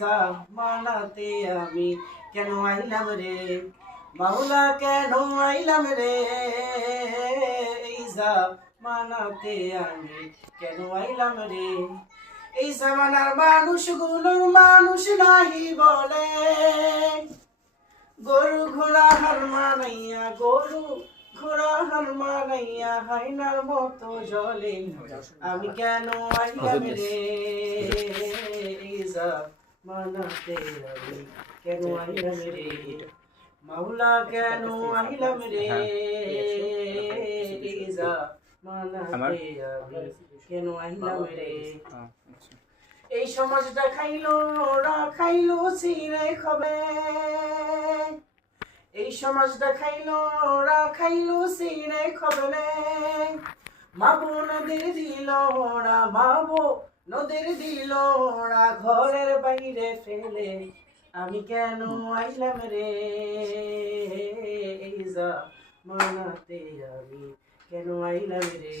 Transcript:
জামানাতে আমি কেন আইলাম রে মাওলা, কেন আইলাম রে এই জামানাতে আমি কেন আইলাম রে। এই জামানার মানুষগুলো মানুষ নাহি বলে, গরু ঘোড়া হার মানাইয়া, গরু ঘোড়া হার মানাইয়া হাইনার মতো জলে আমি কেন আইলাম রে এই জামানাতে আমি কেন আইলাম রে মাওলা, কেন আইলাম রে এই জামানাতে আমি কেন আইলাম রে। এই সমাজটা খাইলো ওরা খাইলো চিরে খবে, এই সমাজটা খাইলো ওরা খাইলো চিরে খবরে। মাবো নদীর দিল ওরা, মাবো নদীর দিল ওরা ঘরের বাইরে ফেলে আমি কেন আইলাম রে এই জামানাতে আমি কেন আইলাম রে।